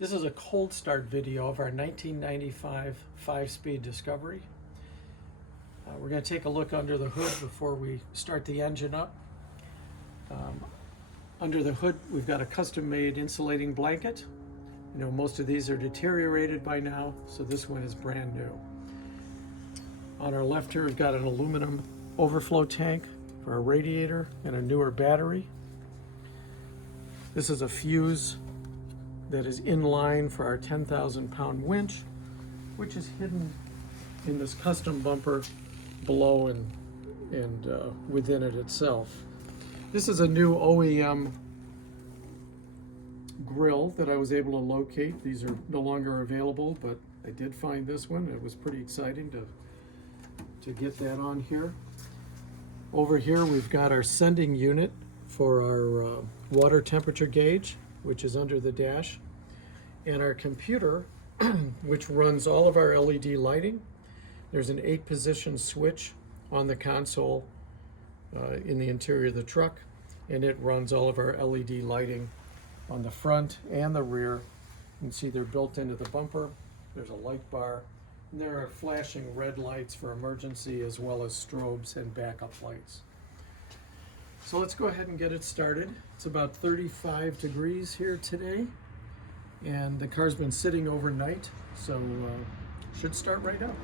This is a cold start video of our 1995 5-speed Discovery. We're going to take a look under the hood before we start the engine up. Under the hood we've got a custom-made insulating blanket. You know, most of these are deteriorated by now, so this one is brand new. On our left here we've got an aluminum overflow tank for a radiator and a newer battery. This is a fuse that is in line for our 10,000 pound winch, which is hidden in this custom bumper below and within it itself. This is a new OEM grill that I was able to locate. These are no longer available, but I did find this one. It was pretty exciting to get that on here. Over here we've got our sending unit for our water temperature gauge, which is under the dash, and our computer which runs all of our LED lighting. There's an 8-position switch on the console in the interior of the truck, and it runs all of our LED lighting on the front and the rear. You can see they're built into the bumper. There's a light bar, and there are flashing red lights for emergency as well as strobes and backup lights. So let's go ahead and get it started. It's about 35 degrees here today, and the car's been sitting overnight, so should start right up.